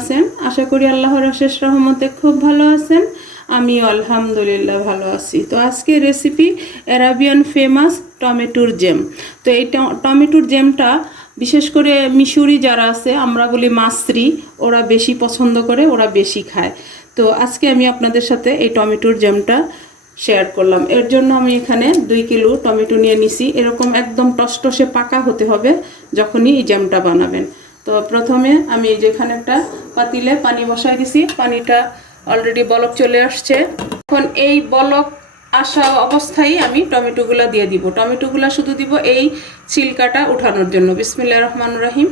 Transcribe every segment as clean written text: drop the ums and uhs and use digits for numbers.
আছেন? আশা করি আল্লাহর অশেষ রহমতে খুব ভালো আছেন। আমিও আলহামদুলিল্লাহ ভালো আছি। তো আজকে রেসিপি অ্যারাবিয়ান ফেমাস টমেটোর জ্যাম। তো এই টমেটোর জ্যামটা বিশেষ করে মিশরি যারা আছে, আমরা বলি মাসরি, ওরা বেশি পছন্দ করে, ওরা বেশি খায়। তো আজকে আমি আপনাদের সাথে এই টমেটোর জ্যামটা শেয়ার করলাম। এর জন্য আমি এখানে 2 কিলো টমেটো নিয়ে নিছি। এরকম একদম টসটসে পাকা হতে হবে যখনই এই জ্যামটা বানাবেন। তো প্রথমে আমি যেখানে একটা পাতিলে পানি বসাই দিছি, পানিটা অলরেডি বলক চলে আসছে। এখন এই বলক আসা অবস্থায় আমি টমেটোগুলো দিয়ে দিব। টমেটোগুলো শুধু দিব এই ছিলকাটা উঠানোর জন্য। বিসমিল্লাহির রহমানির রহিম।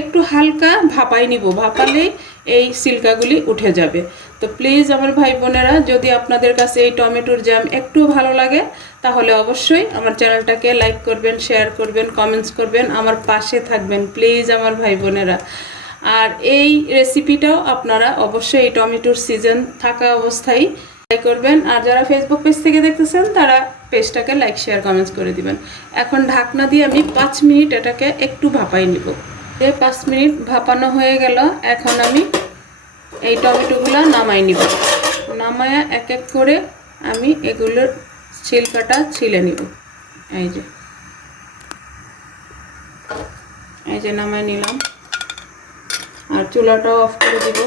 একটু হালকা ভাপাই নিব, ভাপালেই এই সিল্কাগুলি উঠে যাবে। তো প্লিজ আমার ভাই বোনেরা, যদি আপনাদের কাছে এই টমেটোর জ্যাম একটু ভালো লাগে তাহলে অবশ্যই আমার চ্যানেলটাকে লাইক করবেন, শেয়ার করবেন, কমেন্টস করবেন, আমার পাশে থাকবেন প্লিজ আমার ভাই বোনেরা। আর এই রেসিপিটাও আপনারা অবশ্যই এই টমেটোর সিজন থাকা অবস্থায় ট্রাই করবেন। আর যারা ফেসবুক পেজ থেকে দেখতেছেন তারা পেজটাকে লাইক শেয়ার কমেন্টস করে দিবেন। এখন ঢাকনা দিয়ে আমি 5 মিনিট এটাকে একটু ভাপাই নিব। 5 মিনিট ভাপানো হয়ে গেল। এখন আমি এই টমেটোগুলো নামাই নিব। নামায়া এক এক করে আমি এগুলোর ছিলকাটা ছিলে নিব। এই যে নামাই নিলাম। আর চুলাটাও অফ করে দিব।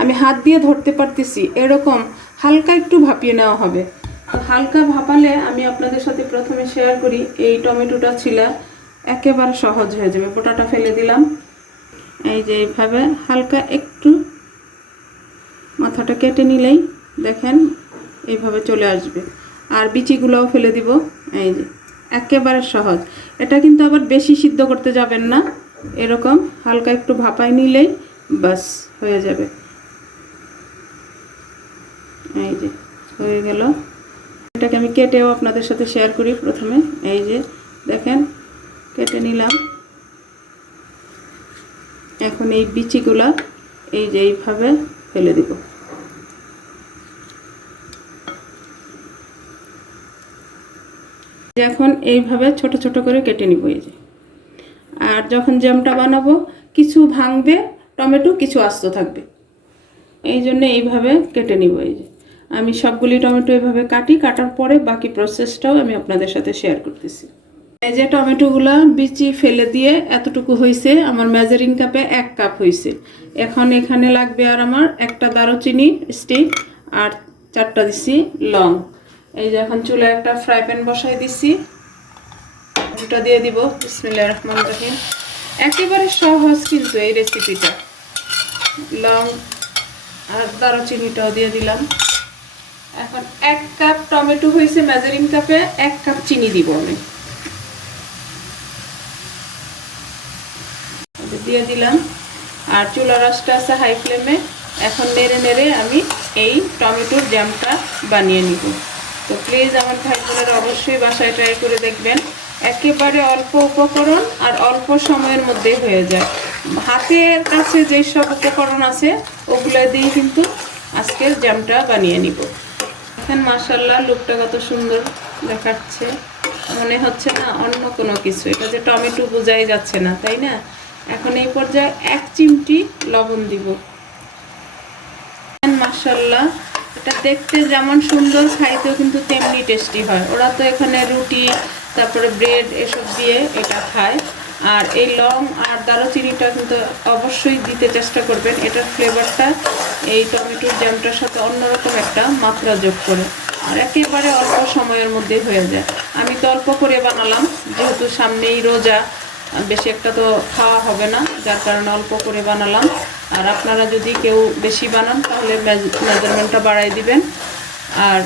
আমি হাত দিয়ে ধরতে পারতেছি, এরকম হালকা একটু ভাপিয়ে নেওয়া হবে। তো হালকা ভাপালে আমি আপনাদের সাথে প্রথমে শেয়ার করি, এই টমেটোটা ছিলা একেবারে সহজ হয়ে যাবে। পোটাটা ফেলে দিলাম। এই যে এইভাবে হালকা একটু মাথাটা কেটে নিলেই দেখেন এইভাবে চলে আসবে। আর বিচিগুলোও ফেলে দিব। এই যে একেবারে সহজ। এটা কিন্তু আবার বেশি সিদ্ধ করতে যাবেন না, এরকম হালকা একটু ভাপায় নিলেই বাস হয়ে যাবে। এই যে হয়ে গেল। এটাকে আমি কেটেও আপনাদের সাথে শেয়ার করি। প্রথমে এই যে দেখেন কেটে নিলাম। এখন এই বিচিগুলা এই যে এইভাবে ফেলে দিব। এখন এইভাবে ছোট ছোট করে কেটে নিব। এই যে আর যখন জ্যামটা বানাবো কিছু ভাঙবে টমেটো, কিছু আস্ত থাকবে, এই জন্য এইভাবে কেটে নিব। এই যে আমি সবগুলি টমেটো এইভাবে কাটি, কাটার পরে বাকি প্রসেসটাও আমি আপনাদের সাথে শেয়ার করতেছি। এই যে টমেটোগুলা বিচি ফেলে দিয়ে এতটুকু হয়েছে, আমার মেজারিং কাপে 1 কাপ হয়েছে। এখন এখানে লাগবে আর আমার একটা দারুচিনি স্টিক আর 4টা দিছি লং। এই যে এখন চুলায় একটা ফ্রাই প্যান বসাই দিছি, ওটা দিয়ে দিব। বিসমিল্লাহির রহমানির রহিম। একেবারে সহজ কিন্তু এই রেসিপিটা। লং আর দারুচিনিটাও দিয়ে দিলাম। এখন 1 কাপ টমেটো হয়েছে, মেজারিং কাপে 1 কাপ চিনি দিব আমি। দিয়ে দিলাম। আর চুলার আঁচটা আছে হাই ফ্লেমে। এখন নেড়ে নেড়ে আমি এই টমেটোর জ্যামটা বানিয়ে নিব। তো প্লিজ আমার ভাই বোনেরা অবশ্যই বাসায় ট্রাই করে দেখবেন। একেবারে অল্প উপকরণ আর অল্প সময়ের মধ্যে হয়ে যায়। হাতের কাছে যেসব উপকরণ আছে ওগুলো দিয়ে কিন্তু আজকের জ্যামটা বানিয়ে নিব। এখন মাশাআল্লাহ লুকটা কত সুন্দর দেখাচ্ছে, মনে হচ্ছে না অন্য কোনো কিছু। এটা যে টমেটো বোঝাই যাচ্ছে না, তাই না? এখন এই পর্যায়ে 1 চিমটি লবণ দিব। মাশাআল্লাহ, এটা দেখতে যেমন সুন্দর, খাইতেও কিন্তু তেমনি টেস্টি হয়। ওরা তো এখানে রুটি তারপরে ব্রেড এসব দিয়ে এটা খায়। আর এই লং আর দারুচিনিটা কিন্তু অবশ্যই দিতে চেষ্টা করবেন। এটার ফ্লেভারটা এই টমেটোর জ্যামটার সাথে অন্যরকম একটা মাত্রা যোগ করে। আর একেবারে অল্প সময়ের মধ্যে হয়ে যায়। আমি তো অল্প করে বানালাম, যেহেতু সামনেই রোজা, বেশি একটা তো খাওয়া হবে না, যার কারণে অল্প করে বানালাম। আর আপনারা যদি কেউ বেশি বানান তাহলে মেজারমেন্টটা বাড়াই দিবেন। আর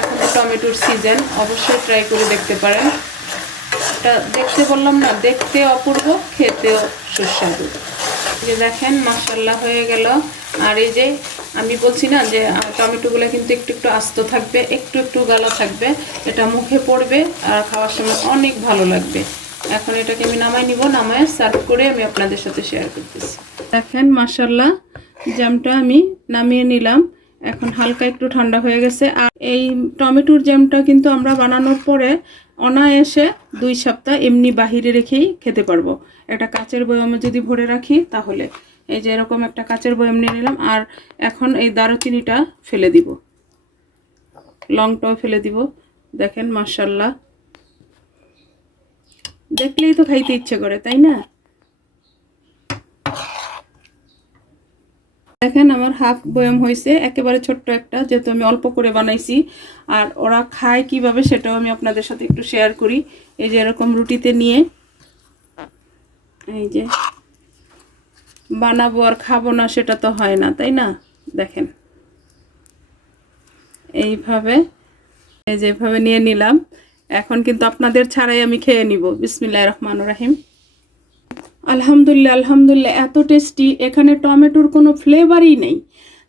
এখন টমেটোর সিজন, অবশ্যই ট্রাই করে দেখতে পারেন। এটা দেখতে বললাম না, দেখতে অপূর্ব, খেতেও সুস্বাদু। যে দেখেন মাশাআল্লাহ হয়ে গেল। আর এই যে আমি বলছি না যে টমেটোগুলো কিন্তু একটু একটু আস্ত থাকবে, একটু একটু গালা থাকবে, এটা মুখে পড়বে আর খাওয়ার সময় অনেক ভালো লাগবে। এখন এটাকে আমি নামাই নিব। নামায় সার্ভ করে আমি আপনাদের সাথে শেয়ার করতেছি। দেখেন মাশাআল্লাহ জ্যামটা আমি নামিয়ে নিলাম। এখন হালকা একটু ঠান্ডা হয়ে গেছে। আর এই টমেটোর জ্যামটা কিন্তু আমরা বানানোর পরে অনায়াসে 2 সপ্তাহ এমনি বাহিরে রেখেই খেতে পারবো। একটা কাচের বয়ামে যদি ভরে রাখি তাহলে এই যে এরকম একটা কাচের বয়াম নিয়ে নিলাম। আর এখন এই দারুচিনিটা ফেলে দিব, লংটাও ফেলে দিব। দেখেন মাশাআল্লাহ, দেখলেই তো খাইতে ইচ্ছে করে, তাই না? দেখেন আমার হাফ বয়াম হয়েছে, একেবারে ছোট্ট একটা, যেহেতু আমি অল্প করে বানাইছি। আর ওরা খায় কিভাবে সেটাও আমি আপনাদের সাথে একটু শেয়ার করি। এই যে এরকম রুটিতে নিয়ে এই যে বানাবো আর খাবো না সেটা তো হয় না, তাই না? দেখেন এইভাবে, এই যেভাবে নিয়ে নিলাম। এখন কিন্তু আপনাদের ছাড়াই আমি খেয়ে নিব। বিসমিল্লাহির রহমানির রহিম। আলহামদুলিল্লাহ, আলহামদুলিল্লাহ, এত টেস্টি। এখানে টমেটোর কোনো ফ্লেভারই নেই।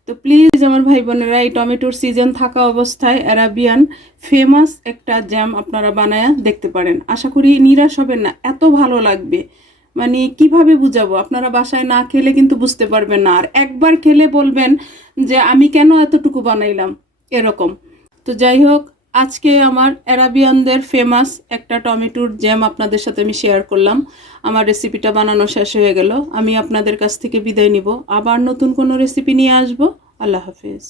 তো প্লিজ আমার ভাই বোনেরা, এই টমেটোর সিজন থাকা অবস্থায় অ্যারাবিয়ান ফেমাস একটা জ্যাম আপনারা বানায়া দেখতে পারেন। আশা করি নিরাশ হবেন না, এত ভালো লাগবে। মানে কিভাবে বুঝাবো, আপনারা বাসায় না খেলে কিন্তু বুঝতে পারবেন না। আর একবার খেলে বলবেন যে আমি কেন এতটুকু বানাইলাম, এরকম। তো যাই হোক, আজকে আমার অ্যারাবিয়ানদের ফেমাস একটা টমেটোর জ্যাম আপনাদের সাথে আমি শেয়ার করলাম। আমার রেসিপিটা বানানো শেষ হয়ে গেল। আমি আপনাদের কাছ থেকে বিদায় নিব, আবার নতুন কোনো রেসিপি নিয়ে আসবো। আল্লাহ হাফেজ।